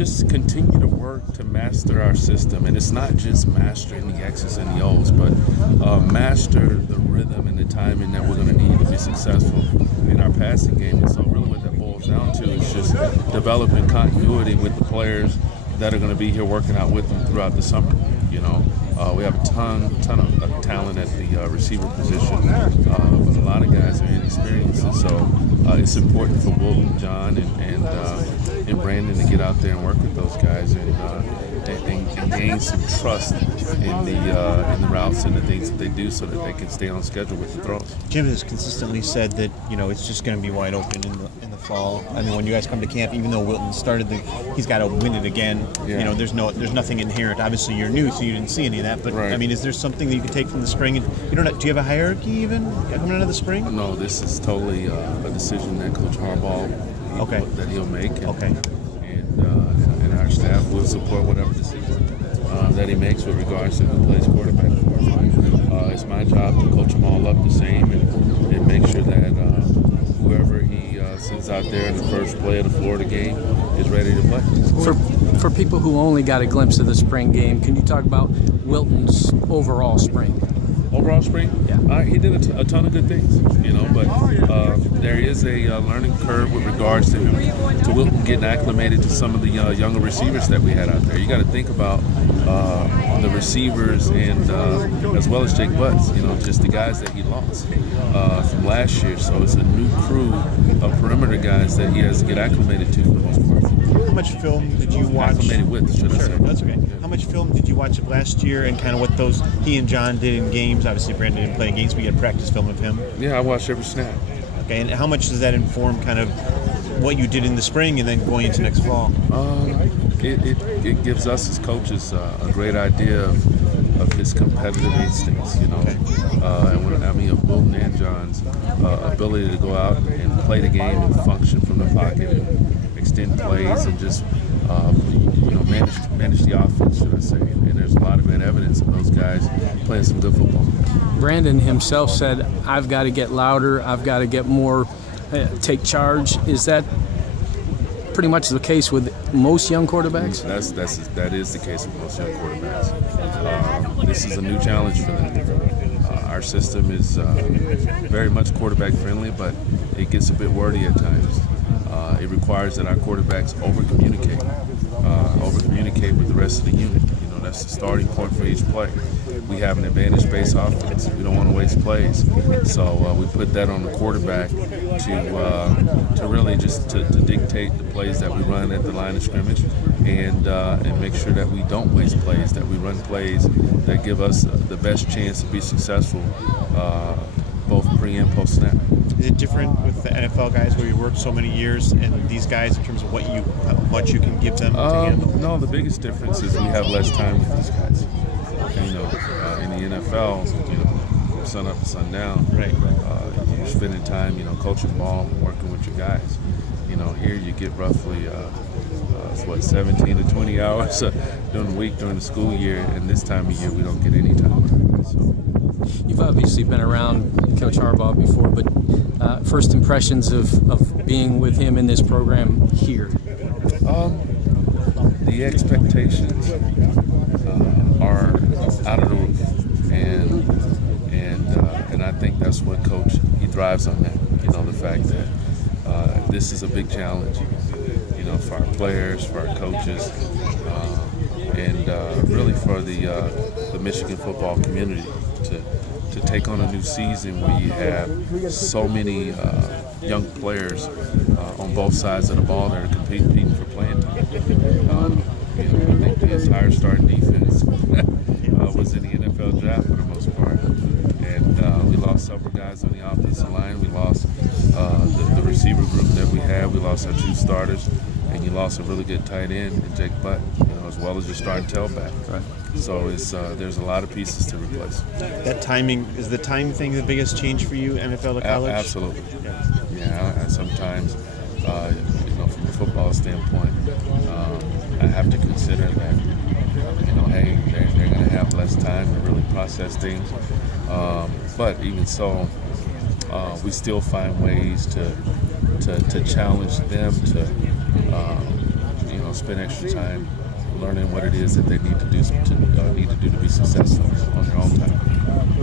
just continue to work to master our system. And it's not just mastering the X's and the O's, but master the rhythm and the timing that we're going to need to be successful in our passing game. And so really what that boils down to is just developing continuity with the players that are going to be here working out with them throughout the summer. You know, we have a ton of talent at the receiver position, but a lot of guys are inexperienced, and so it's important for Wilton, John, and Brandon to get out there and work with those guys and gain some trust in the routes and the things that they do, so that they can stay on schedule with the throws. Jim has consistently said that it's just going to be wide open in the fall. I mean, when you guys come to camp, even though Wilton started he's got to win it again. Yeah. There's nothing inherent. Obviously, you're new, so you didn't see any of that. But right. I mean, is there something that you can take from the spring? And do you have a hierarchy even coming out of the spring? No, this is totally a decision that Coach Harbaugh that he'll make. And our staff will support whatever decision that he makes with regards to who plays quarterback for him. It's my job to coach them all up the same and make sure that whoever he sends out there in the first play of the Florida game is ready to play. For people who only got a glimpse of the spring game, can you talk about Wilton's overall spring? Overall spring? Yeah. He did a ton of good things, but there is a learning curve with regards to him, to Wilton getting acclimated to some of the younger receivers that we had out there. You got to think about the receivers and as well as Jake Butts, just the guys that he lost from last year. So it's a new crew of perimeter guys that he has to get acclimated to for the most part. How much film did you watch? Acclimated with, should I say. That's okay. How much film did you watch of last year and kind of what he and John did in games? Obviously, Brandon didn't play in games, but you had practice film of him. Yeah, I watched every snap. Okay, and how much does that inform kind of what you did in the spring and then going into next fall? It gives us as coaches a great idea of his competitive instincts, Okay. And of Wilton and John's ability to go out and play the game and function from the pocket and extend plays and just manage the offense, should I say. And there's a lot of great evidence of those guys playing some good football. Brandon himself said, I've got to get louder, I've got to get more, take charge. Is that pretty much the case with most young quarterbacks? That is the case with most young quarterbacks. This is a new challenge for them. Our system is very much quarterback friendly, but it gets a bit wordy at times. It requires that our quarterbacks over-communicate with the rest of the unit. That's the starting point for each play. We have an advantage-based offense. We don't want to waste plays, so we put that on the quarterback to really just to dictate the plays that we run at the line of scrimmage, and make sure that we don't waste plays, that we run plays that give us the best chance to be successful, both pre and post snap. Is it different with the NFL guys where you work so many years and these guys in terms of how much you can give them to handle? No, the biggest difference is we have less time with these guys. In the NFL, from sun up to sundown, right. You're spending time, coaching ball and working with your guys. Here you get roughly 17 to 20 hours during the week, during the school year, and this time of year we don't get any time. So. You've obviously been around Coach Harbaugh before, but first impressions of being with him in this program here? The expectations are out of the roof, and I think that's what Coach, he thrives on that. The fact that this is a big challenge, for our players, for our coaches, and really for the Michigan football community to take on a new season where you have so many young players on both sides of the ball that are competing for playing time. I think the entire starting defense was in the NFL draft for the most part, and we lost several guys on the offensive line. We lost the receiver group that we had. We lost our two starters, and you lost a really good tight end in Jake Butt, as well as your starting tailback. Right. So there's a lot of pieces to replace. That timing, is the time thing the biggest change for you, NFL to college? Absolutely. Yeah, and sometimes, from a football standpoint, I have to consider that, hey, they're going to have less time to really process things. But even so, we still find ways to challenge them to, spend spend extra time learning what it is that they need to do to be successful on their own time.